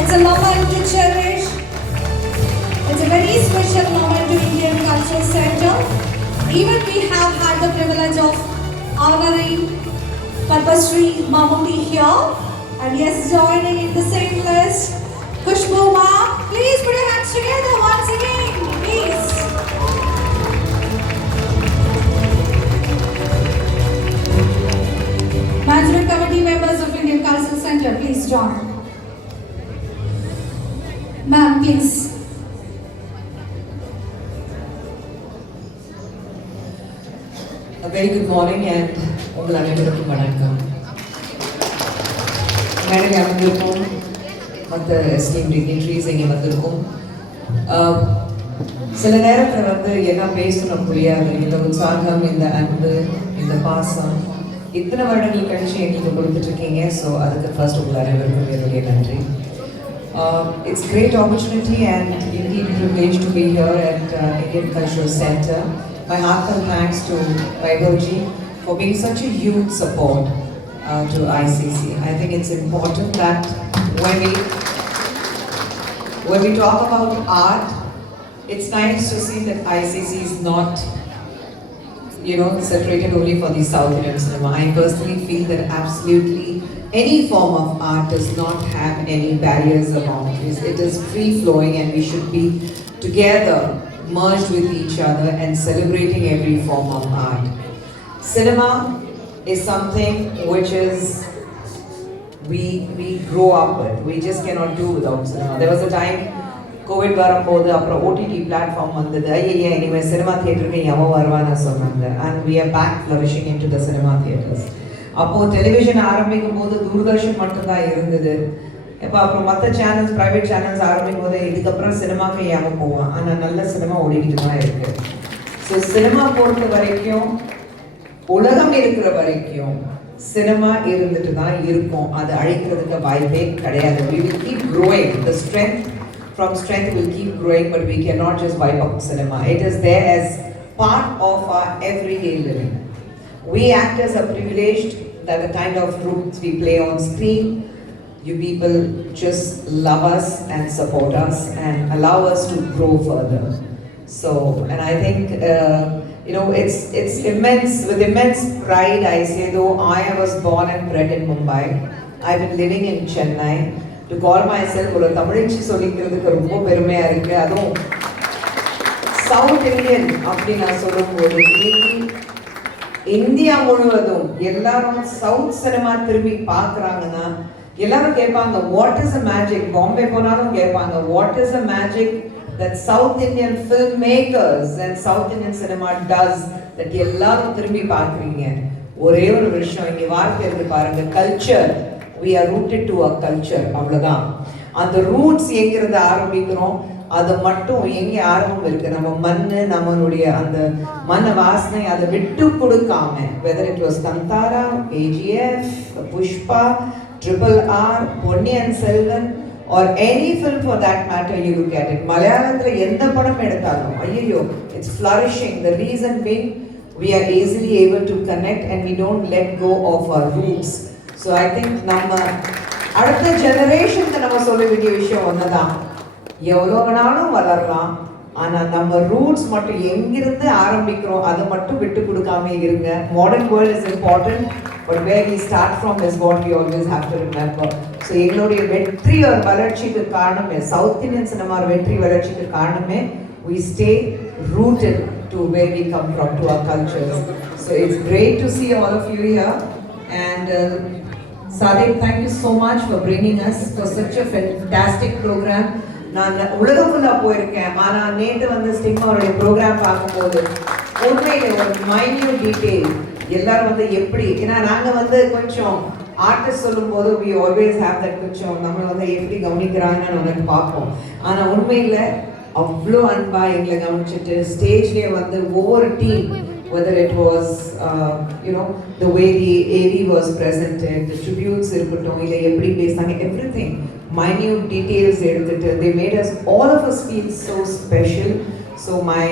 It's a moment to cherish. It's a very special moment to Indian Cultural Center. Even we have had the privilege of honoring Padmasri Mammootty here. And yes, joining in the same list, Khushbu Ma. Please put your hands together once again, please. Management Committee members of Indian Cultural Center, please join. Ma'am, please. A very good morning and உங்கள் அனைவருக்கும் வணக்கம். மேடையில் அமர்ந்திருக்கும் மற்ற esteem dignitaries இங்கே வந்திருக்கும். சில நேரத்தில் என்ன பேசணும் புரியாது. இந்த உற்சாகம், இந்த அன்பு, இந்த பாசம் இத்தனை வருடங்கள் கழிச்சு எங்களுக்கு கொடுத்துட்டு இருக்கீங்க. ஸோ அதுக்கு ஃபர்ஸ்ட் உங்கள் அனைவருக்கும் என்னுடைய நன்றி. It's a great opportunity and indeed privilege to be here at Indian Cultural Center. My heartfelt thanks to Vaibhavji for being such a huge support to ICC. I think it's important that when we talk about art, it's nice to see that ICC is not, separated only for the South Indian cinema. I personally feel that absolutely any form of art does not have any barriers or boundaries. It is free flowing and we should be together, merged with each other and celebrating every form of art. Cinema is something which is we grow up with. We just cannot do without cinema. There was a time COVID வரும்போது அப்புறம் OTT platform வந்தது. இனிமே cinema தியேட்டருக்கு எவன் வருவான்னு சொன்னாங்க. And we are back flourishing into the cinema theatres. அப்போ television ஆரம்பிக்கும் போது தூர்தர்ஷன் மட்டும்தான் இருந்தது. இப்போ அப்புறம் மற்ற சேனல்ஸ், ப்ரைவேட் சேனல்ஸ் ஆரம்பிக்கும் போது இதுக்கப்புறம் சினிமாக்கு ஏன் போவான். ஆனால் நல்ல சினிமா ஓடிக்கிட்டு தான் இருக்கு. ஸோ சினிமா பொறுத்த வரைக்கும் உலகம் இருக்கிற வரைக்கும் சினிமா இருந்துட்டு தான் இருக்கும். அது அழிக்கிறதுக்கு வாய்ப்பே கிடையாது. We will keep growing. The strength from strength will keep growing, but we cannot just wipe out cinema. It is there as part of our everyday living. We actors are privileged that the kind of roles we play on screen, you people just love us and support us and allow us to grow further. So, and I think, it's immense, with immense pride I say, though I was born and bred in Mumbai, I've been living in Chennai. To call myself ஒரு தமிழ்ச்சி சொல்லிக்கிறதுக்கு ரொம்ப பெருமையா இருக்கு. அதுவும் south Indian அப்படி நான் சொல்லும்போது India முழுவதும் எல்லாரும் சவுத் சினிமா திரும்பி பார்க்குறாங்கன்னா எல்லாரும் கேட்பாங்க, what is a magic? Bombay போனாலும் கேட்பாங்க, what is a magic that South Indian filmmakers and South Indian cinema does that எல்லாரும் திரும்பி பார்க்குறீங்க. ஒரே ஒரு விஷயம் இங்கே வார்த்தை இருந்து பாருங்க, culture. We are rooted to a culture. அவ்வளோதான். அந்த ரூட்ஸ் எங்கிறது ஆரம்பிக்கிறோம், அது மட்டும் எங்கே ஆரம்பம் இருக்கு, நம்ம மண்ணு, நம்மளுடைய அந்த மன வாசனை அதை விட்டு கொடுக்காம, whether it was Kantara, KGF, Pushpa, RRR, Ponniyin Selvan or any film for that matter you look at it. மலையாளத்துல எந்த படம் எடுத்தாலும் ஐயோ it's flourishing. The reason being we are easily able to connect and we don't let go of our roots. So I think நம்ம அடுத்த ஜெனரேஷனுக்கு நம்ம சொல்ல வேண்டிய விஷயம் ஒன்றுதான், எவ்வளோ வேணாலும் வளரலாம், ஆனால் நம்ம ரூட்ஸ் மட்டும் எங்கிருந்து ஆரம்பிக்கிறோம் அதை மட்டும் விட்டு கொடுக்காம இருங்க. Modern world is important, but where we start from is what we always have to remember. So எங்களுடைய வெற்றி ஒரு வளர்ச்சிக்கு காரணமே, சவுத் இந்தியன் சினிமா வெற்றி வளர்ச்சிக்கு காரணமே we stay rooted to where we come from, to our cultures. So it's great to see all of you here. And Sadiq, thank you so much for bringing us for such a fantastic program. நான் உலகம் ஃபுல்லாக போயிருக்கேன், ஆனால் நேற்று வந்து ஸ்டிக்மாவுடைய program பார்க்கும்போது உண்மையில ஒரு மைன்யூட் டீட்டெயில் எல்லாரும் வந்து எப்படி, ஏன்னா நாங்கள் வந்து கொஞ்சம் ஆர்டிஸ்ட் சொல்லும்போது we always have that கொஞ்சம் நம்மளை வந்து எப்படி கவனிக்கிறாங்கன்னு வந்து பார்ப்போம். ஆனால் உண்மையில் அவ்வளோ அன்பா எங்களை கவனிச்சுட்டு ஸ்டேஜ்லேயே வந்து ஒவ்வொரு team, whether it was the way the AV was presented, the tributes இருக்கட்டும், இல்லை எப்படி பேசினாங்க, everything, minute details எடுத்துட்டு they made us, all of us feel so special. So my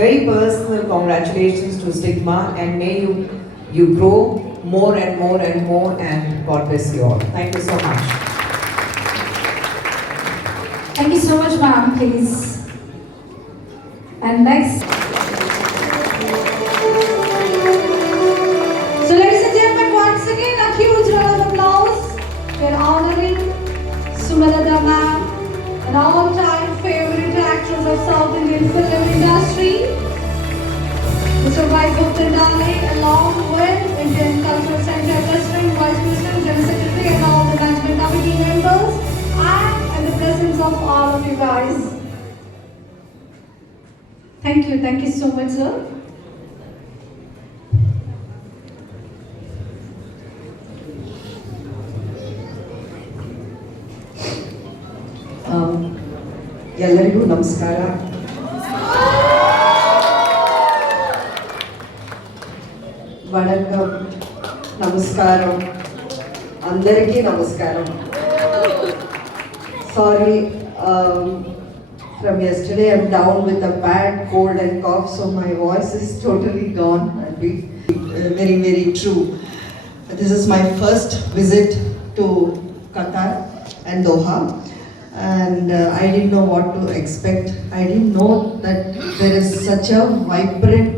very personal congratulations to Stigma, and may you grow more and more and more, and God bless you all. Thank you so much. please. And next. So ladies and gentlemen, once again a huge round of applause. We're honoring Sumalada ma'am, an all-time favorite actress of South Indian film industry. Mr. Vaibhav Tandale, along with Indian Cultural Center President, Vice President, General Secretary, and all the management committee members, and in the presence of all of you guys. Thank you so much, sir. ಎಲ್ಲರಿಗೂ ನಮಸ್ಕಾರ. వణకం, నమస్కారం, అందరికీ నమస్కారం. Sorry, from yesterday I'm down with a bad cold and cough, so my voice is totally gone. I'll be very, very true. This is my first visit to Qatar and Doha, and I didn't know what to expect. I didn't know that there is such a vibrant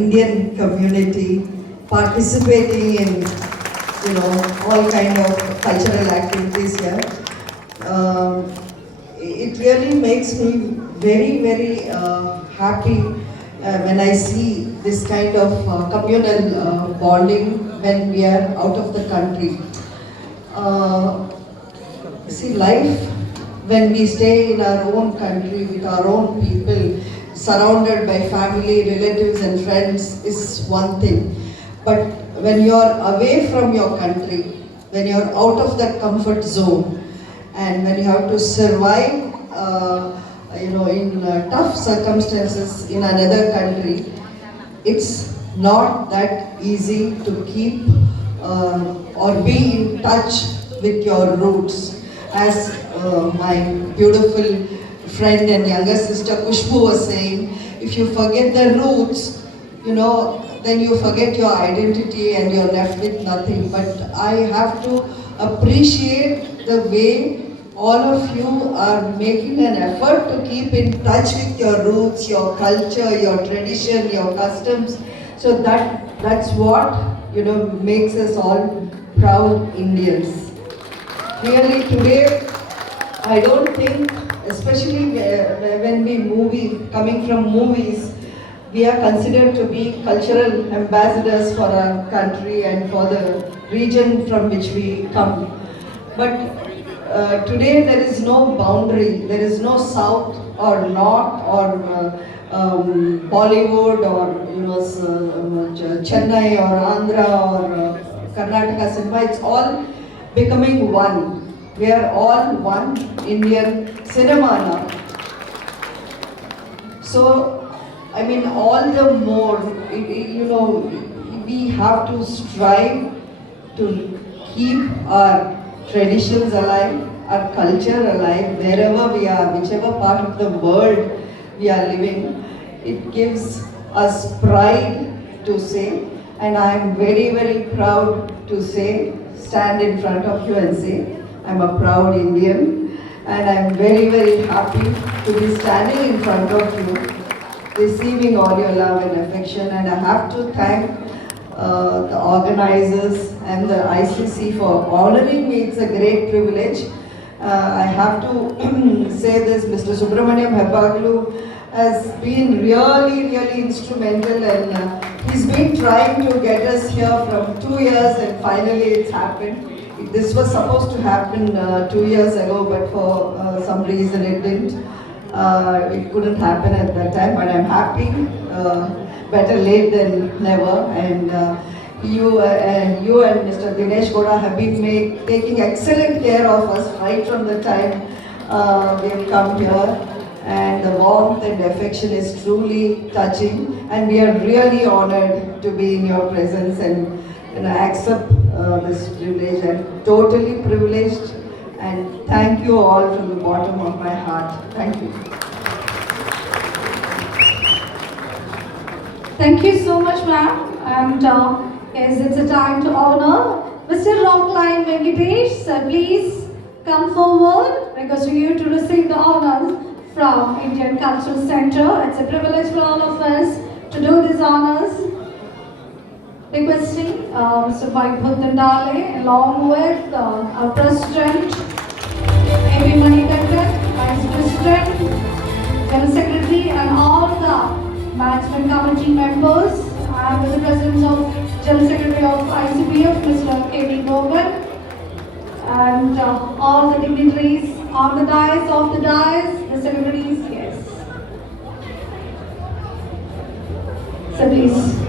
Indian community participating in, all kind of cultural activities here. It really makes me very, very happy when I see this kind of communal bonding when we are out of the country. See, life when we stay in our own country with our own people, surrounded by family, relatives and friends is one thing. But when you are away from your country, when you are out of that comfort zone, and when you have to survive, in tough circumstances in another country, it's not that easy to keep or be in touch with your roots. As my beautiful friend and younger sister Kushbu was saying, if you forget the roots, then you forget your identity and you're left with nothing. But I have to appreciate the way all of you are making an effort to keep in touch with your roots, your culture, your tradition, your customs. So that's what makes us all proud Indians. Really today, I don't think, especially when we coming from movies, we are considered to be cultural ambassadors for our country and for the region from which we come. But today there is no boundary, there is no south or north or Bollywood or Chennai or Andhra or Karnataka cinema. It's all becoming one. We are all one Indian cinema now. So, all the more, we have to strive to keep our traditions alive, our culture alive, wherever we are, whichever part of the world we are living. It gives us pride to say, and I am very, very proud to stand in front of you and say, I'm a proud Indian, and I'm very, very happy to be standing in front of you, receiving all your love and affection. And I have to thank the organizers and the ICC for honoring me. It's a great privilege. I have to say this, Mr. Subramaniam Hebbaglu has been really, really instrumental, and he's been trying to get us here from 2 years, and finally it's happened. This was supposed to happen 2 years ago, but for some reason it didn't. It couldn't happen at that time, but I'm happy. Better late than never. And you and Mr. Dinesh Goda have been taking excellent care of us right from the time we have come here. And the warmth and affection is truly touching, and we are really honored to be in your presence and accept this privilege. I'm totally privileged, and thank you all from the bottom of my heart. Thank you. Thank you so much, ma'am. And yes, it's a time to honor Mr. Rockline Venkatesh. So please come forward, requesting you to receive the honors from Indian Cultural Center. It's a privilege for all of us to do these honors. Requesting Mr. Mike Bhuttandale along with our President, A.B. Manikandan, Vice President, General Secretary and all the management committee members and with the presence of General Secretary of ICPF, Mr. K.V. Gogan, and all the dignitaries on the dais, off the dais, the secretaries, yes. So please.